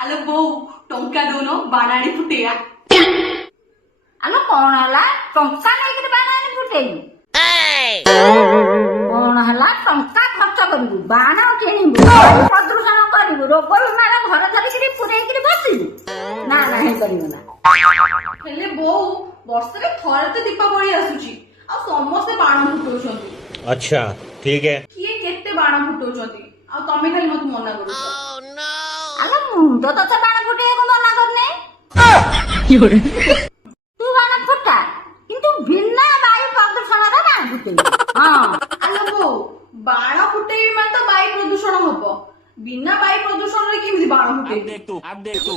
ଆଲୋ ବୋଉ ଟଙ୍କା ଦଉନ ବାଣ ଆଣି ଫୁଟେଇବା। ଆଲୋ କଣ ହେଲା ଟଙ୍କା ନେଇକିରି ବାଣ ଆଣି ଫୁଟେଇବୁ? କଣ ହେଲା ଟଙ୍କା ଖର୍ଚ୍ଚ କରିବୁ ବାଣ କିଣିବୁ ପ୍ରଦୂଷଣ କରିବୁ ରୋଗ ବିମାର ଘର ଧରିକିରି ପୁରେଇକିରି ବସିବୁ? ନା ନା ହେଇପାରିବ ନା। ହେଲେ ବୋଉ ବର୍ଷରେ ଥରେ ତ ଦୀପାବଳି ଆସୁଛି ଆଉ ସମସ୍ତେ ବାଣ ଫୁଟଉଛନ୍ତି। अच्छा ठीक है। କିଏ କେତେ ବାଣ ଫୁଟଉଛନ୍ତି ଆଉ ତମେ ଖାଲି ମତେ ମନା କରୁଛ। ଆଲୋ ମୁଁ ତ ତତେ ବାଣ ଫୁଟେଇବାକୁ ମନା କରୁନେଇ। ତୁ ବାଣ ଫୁଟା କିନ୍ତୁ ବିନା ବାୟୁ ପ୍ରଦୂଷଣର ବାଣ ଫୁଟେଇବୁ। ହଁ ଆଲୋ ବୋଉ ବାଣ ଫୁଟେଇବି ମାନେ ତ ବାୟୁ ପ୍ରଦୂଷଣ ହବ, ବିନା ବାୟୁ ପ୍ରଦୂଷଣରେ କେମିତି ବାଣ ଫୁଟେଇବି? अब देख तू